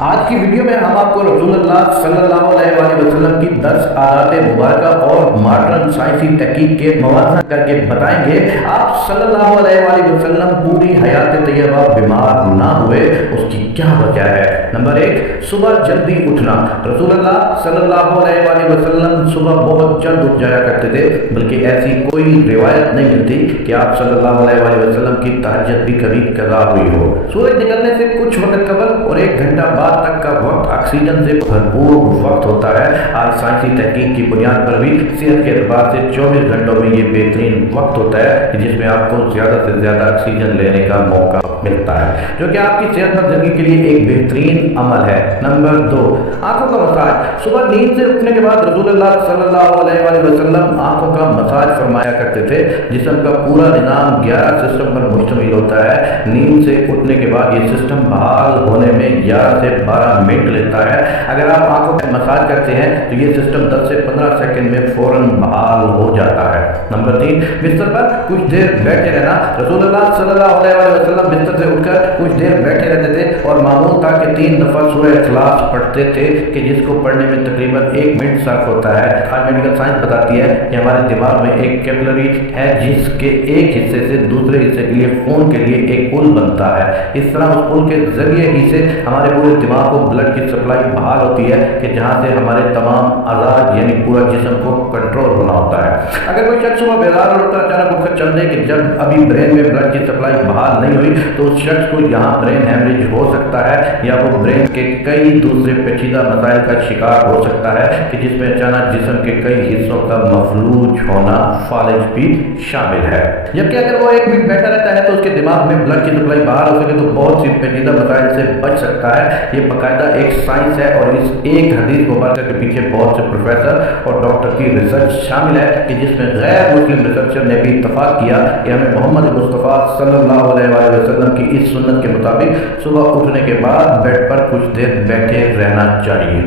آج کی ویڈیو میں ہم آپ کو رسول اللہ صلی اللہ علیہ وآلہ وسلم کی 10 عادات مبارکہ اور ماڈرن سائنسی تحقیق کے موازنہ کر کے بتائیں گے آپ صلی اللہ علیہ وآلہ وسلم پوری حیات طیبہ بیمار نہ ہوئے، اس کی کیا وجہ ہے۔ نمبر 1، صبح جلدی اٹھنا۔ رسول اللہ صلی اللہ علیہ وآلہ وسلم صبح بہت جلد اٹھ جایا کرتے تھے، بلکہ ایسی کوئی روایت نہیں ملتی کہ آپ صلی اللہ علیہ وآلہ وسلم کی تہجد بھی کبھی قضا ہوئی ہو۔ سورج نکلنے سے کچھ وقت قبل اور 1 گھنٹہ بعد تک کا وقت آکسیجن سے بھرپور وقت ہوتا ہے۔ آج سائنسی تحقیق کی بنیاد پر بھی صحت کے اعتبار سے 24 گھنٹوں میں یہ بہترین وقت ہوتا ہے جس میں آپ کو زیادہ سے زیادہ آکسیجن لینے کا موقع ملتا ہے، جو کہ آپ کی صحت مند زندگی کے لیے ایک بہترین عمل ہے۔ نمبر 2، آنکھوں کا مساج۔ صبح نیند سے اٹھنے کے بعد رسول اللہ صلی اللہ علیہ وآلہ وسلم آنکھوں کا مساج فرمایا کرتے تھے۔ جسم کا پورا نظام 11 سسٹم پر مشتمل ہوتا ہے۔ نیند سے اٹھنے کے بعد یہ سسٹم بحال ہونے میں 11 سے 12 منٹ لیتا ہے۔ اگر آپ آنکھوں کا مساج کرتے ہیں تو یہ سسٹم 10 سے 15 سیکنڈ میں فوراً بحال ہو جاتا ہے۔ نمبر 3، بستر پر کچھ دیر بیٹھے رہنا۔ رسول اللہ صلی اللہ علیہ وآلہ وسلم بستر سے اٹھ کر کچھ دیر بیٹھے رہتے تھے اور معمول تھا کہ 3 دفعہ سورہ اخلاص پڑھتے تھے کہ جس کو پڑھنے میں تقریباً 1 منٹ صرف ہوتا ہے۔ آج میڈیکل سائنس بتاتی ہے کہ ہمارے دماغ میں ایک کیپلری ہے جس کے ایک حصے سے دوسرے حصے کے لیے خون کے لیے ایک پل بنتا ہے۔ اس طرح اس پل کے ذریعے ہی سے ہمارے پورے دماغ کو بلڈ کی سپلائی بحال ہوتی ہے کہ جہاں سے ہمارے تمام اعضاء یعنی پورا جسم کو کنٹرول ہونا ہوتا ہے۔ اگر کوئی شخص صبح بیدار ہوتا ہے اچانک اٹھ کر چل دے کہ جب ابھی برین میں بلڈ کی سپلائی بحال نہیں ہوئی تو اس شخص کو یہاں برین ہیمریج ہو سکتا ہے یا وہ برین کے کئی دوسرے پیچیدہ مسائل کا شکار ہو سکتا ہے کہ جس میں اچانک جسم کے کئی حصوں کا مفلوج ہونا فالج بھی شامل ہے۔ جبکہ اگر وہ 1 منٹ بیٹھا رہتا ہے تو اس کے دماغ میں بلڈ کی سپلائی بحال ہو سکے تو بہت سی پیچیدہ مسائل سے بچ سکتا ہے۔ یہ باقاعدہ ایک سائنس ہے اور اس ایک حدیث مبارکہ کے پیچھے بہت سے پروفیسر اور ڈاکٹر کی ریسرچ شامل ہے کہ جس میں غیر مسلم ریسرچر نے بھی اتفاق کیا کہ ہمیں محمد مصطفیٰ صلی اللہ علیہ وآلہ وسلم کی اس سنت کے مطابق صبح اٹھنے کے بعد بیڈ پر کچھ دیر بیٹھے رہنا چاہیے۔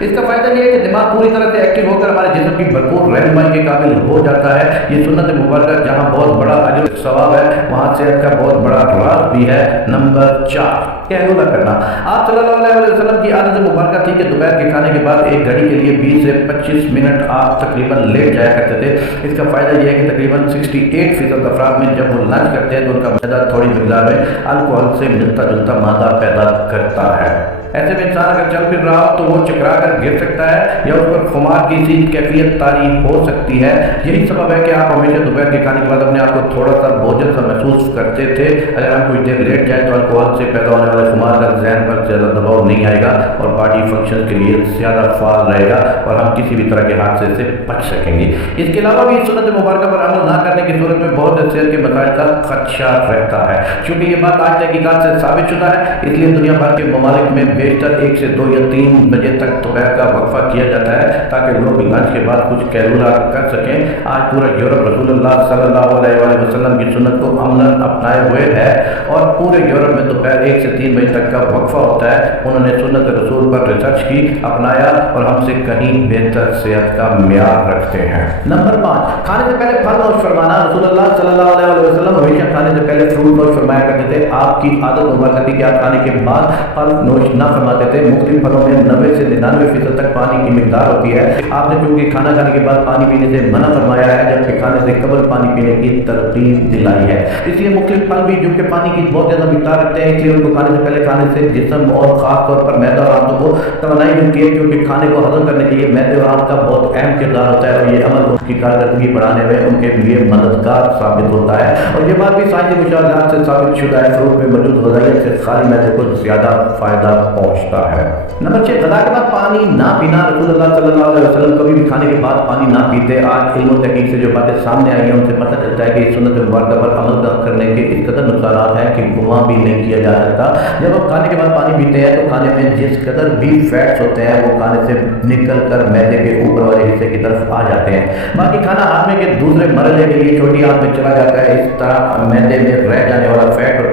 اس کا فائدہ یہ ہے کہ دماغ پوری طرح سے ایکٹیو ہو کر ہمارے جسم کی بھرپور رہنمائی کے قابل ہو جاتا ہے۔ یہ سنت مبارکہ جہاں بہت بڑا اجر و ثواب ہے وہاں صحت کا بہت بڑا راز بھی ہے۔ نمبر 4، قیلولہ کرنا۔ آپ صلی اللہ علیہ وسلم کی عادت مبارکہ تھی کہ دوپہر کے کھانے کے بعد 1 گھڑی کے لیے 20 سے 25 منٹ آپ تقریباً لیٹ جایا کرتے تھے۔ اس کا فائدہ یہ ہے کہ تقریباً 68% افراد میں جب وہ لنچ کرتے ہیں تو ان کا معدہ تھوڑی مقدار میں الکوہل سے ملتا جلتا مادہ پیدا کرتا ہے۔ ایسے میں انسان اگر چل پھر رہا ہو تو وہ چکرا کر گر سکتا ہے یا اس پر خمار کی سی کیفیت طاری ہو سکتی ہے۔ یہی سبب ہے کہ آپ ہمیشہ دوپہر کے کھانے کے بعد اپنے آپ کو تھوڑا سا بوجھل سا محسوس کرتے تھے۔ اگر ہم کچھ دیر لیٹ جائیں تو الکوہل سے پیدا ہونے والے خمار کا ذہن پر زیادہ دباؤ نہیں آئے گا اور باڈی فنکشن کے لیے زیادہ فعال رہے گا اور ہم کسی بھی طرح کے حادثے سے بچ سکیں گے۔ اس کے علاوہ بھی سنت مبارکہ پر عمل نہ کرنے کی صورت میں بہت سے صحت کے مسائل کا خدشہ رہتا ہے۔ چونکہ یہ بات آج تحقیقات سے ثابت شدہ ہے، اس لیے دنیا بھر کے ممالک میں بیشتر 1 سے 2 یا 3 بجے تک دوپہر کا وقفہ کیا جاتا ہے تاکہ لوگ لنچ کے بعد کچھ قیلولہ کر سکیں۔ آج پورا یورپ رسول اللہ صلی اللہ علیہ وآلہ وسلم کی سنت کو عملاً اپنائے ہوئے ہے اور پورے یورپ میں دوپہر 1 سے 3 بجے تک کا وقفہ ہوتا ہے۔ انہوں نے سنت رسول پر ریسرچ کی، اپنایا اور ہم سے کہیں بہتر صحت کا معیار رکھتے ہیں۔ نمبر 5، کھانے سے پہلے پھل نوش فرمانا۔ رسول اللہ صلی اللہ علیہ وسلم ہمیشہ کھانے سے پہلے فروٹ نوش فرمایا کرتے تھے۔ آپ کی عادت مبارکہ تھی کہ آپ کھانے کے بعد پھل نوش نہ فرماتے تھے۔ مختلف پھلوں میں 90 سے 99% تک پانی کی مقدار ہوتی ہے۔ آپ نے چونکہ کھانا کھانے کے بعد پانی پینے سے منع فرمایا ہے جبکہ کھانے سے قبل پانی پینے کی ترغیب دلائی ہے۔ اس لیے مختلف پھل بھی جو کہ پانی کی بہت زیادہ مقدار رکھتے ہیں، اس لیے ان کو کھانے سے پہلے کھانے سے جسم اور خاص طور پر معدہ اور آنتوں کو توانائی ملتی ہے کیونکہ کھانے کو ہضم کرنے کے لیے معدے اور آنت کا بہت اہم کردار ہوتا ہے اور یہ عمل ان کی کارکردگی بڑھانے میں ان کے لیے مددگار ثابت ہوتا ہے۔ اور یہ بات بھی سائنسی مشاہدات سے ثابت شدہ ہے، فروٹ میں موجود غذائیت سے خالی معدے کو زیادہ فائدہ پہنچتا ہے۔ نمبر 6، غذا کے بعد پانی نہ پینا۔ رسول اللہ صلی اللہ علیہ وسلم کبھی بھی کھانے کے بعد پانی نہ پیتے۔ آج علم و تحقیق سے جو باتیں سامنے آئی ہیں ان سے پتہ چلتا ہے کہ سنت مبارکہ پر عمل کرنے کے اس قدر نقصانات ہیں کہ گمان بھی نہیں کیا جا سکتا۔ جب ہم کھانے کے بعد پانی پیتے ہیں تو کھانے میں جس قدر بھی فیٹس ہوتے ہیں وہ کھانے سے نکل کر معدے کے اوپر والے حصے کی طرف آ جاتے ہیں۔ باقی کھانا ہاضمے کے دوسرے مرحلے کے لیے چھوٹی آنت میں چلا جاتا ہے۔ اس طرح معدے میں رہ جانے والا فیٹ اور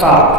7,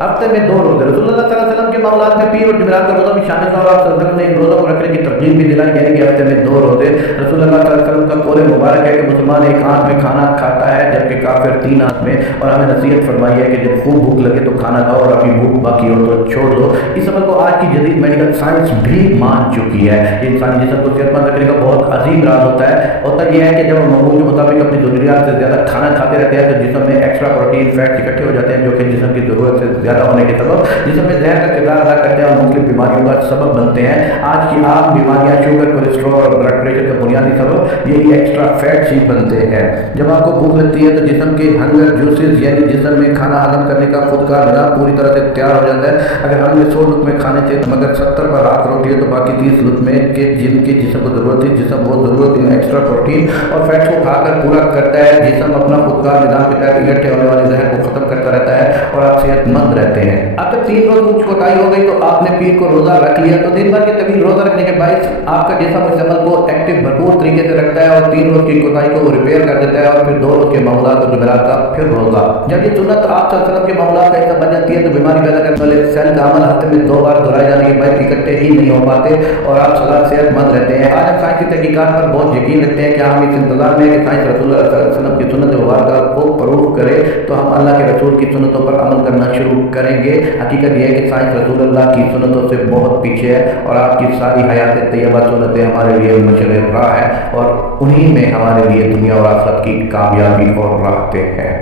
ہفتے میں 2 روزے رسول اللہ صلی اللہ علیہ وسلم کے معاملات میں پیر اور جمعرات کا روزہ بھی شامل تھا، اور آپ صلی اللہ علیہ وسلم نے ان روزوں کو رکھنے کی ترغیب بھی دلائی، یعنی کہ ہفتے میں 2 روزے۔ رسول اللہ صلی اللہ علیہ وسلم کا قول مبارک ہے کہ مسلمان ایک آنکھ میں کھانا کھاتا ہے جبکہ کافر 3 آنکھ میں، اور ہمیں نصیحت فرمائی ہے کہ جب خوب بھوک لگے تو کھانا کھاؤ اور اپنی بھوک باقی ہو تو چھوڑ دو۔ اس عمل کو آج کی جدید میڈیکل سائنس بھی مان چکی ہے۔ یہ انسانی جسم کو صحت مند رکھنے کا بہت عظیم راز ہوتا یہ ہے کہ جب ہم معمول کے مطابق اپنی ضروریات سے زیادہ کھانا کھاتے رہتے ہیں تو جسم میں ایکسٹرا پروٹین فیٹس اکٹھے ہو جاتے ہیں، جو کہ جسم کی ضرورت سے زیادہ ہونے کے سبب جسم میں زہر کا کردار ادا کرتے ہیں اور مختلف بیماریوں کا سبب بنتے ہیں۔ آج کی عام بیماریاں شوگر، کولیسٹرول اور بلڈ پریشر کا بنیادی سبب یہی ایکسٹرا فیٹس ہی بنتے ہیں۔ جب آپ کو بھوک لگتی ہے تو جسم کے ہنگر جوسز یعنی جسم میں کھانا ہضم کرنے کا خود کا نظام پوری طرح سے تیار ہو جاتا ہے۔ اگر ہم نے 100 لقمے کھانے تھے مگر 70 پر رات روٹی ہے تو باقی 30 لقمے کے جن کی جسم کو ضرورت تھی، جسم وہ ضرورت ان ایکسٹرا پروٹین اور فیٹس کو کھا کر پورا کرتا ہے۔ جسم اپنا خودکار نظام کے تحت اکٹھے ہونے والے زہر کو ختم کرتا رہتا ہے اور آپ صحت مند رہتے ہیں۔ اب تک 3 روز کچھ کوتاہی ہو گئی تو آپ نے پیر کو روزہ رکھ لیا، تو دن بھر کے طویل روزہ رکھنے کے باعث آپ کا جسم اس عمل کو ایکٹیو بھرپور طریقے سے رکھتا ہے اور 3 روز کی کوتاہی کو ریپیئر کر دیتا ہے، اور پھر 2 روز کے معمولات اور جمعرات کا پھر روزہ۔ جب یہ سنت آپ صلی اللہ علیہ وسلم کے معمولات کا حصہ بن جاتی ہے تو بیماری پیدا کرنے والے سیل کا عمل ہفتے میں 2 بار دہرائے جانے کے باعث اکٹھے ہی نہیں ہو پاتے اور آپ صحت مند رہتے ہیں۔ آج ہم سائنسی تحقیقات پر بہت یقین رکھتے ہیں کہ ہم اس انتظار میں کہ سائنس رسول اللہ صلی اللہ علیہ وسلم کی سنت مبارکہ کو پروف کرے تو ہم اللہ کے رسول کی سنتوں پر عمل کرنا شروع کریں گے۔ حقیقت یہ ہے کہ سائنس رسول اللہ کی سنتوں سے بہت پیچھے ہے اور آپ کی ساری حیات طیبہ سنتیں ہمارے لیے مشعل راہ ہے اور انہی میں ہمارے لیے دنیا اور آخرت کی کامیابی اور راحتیں ہیں۔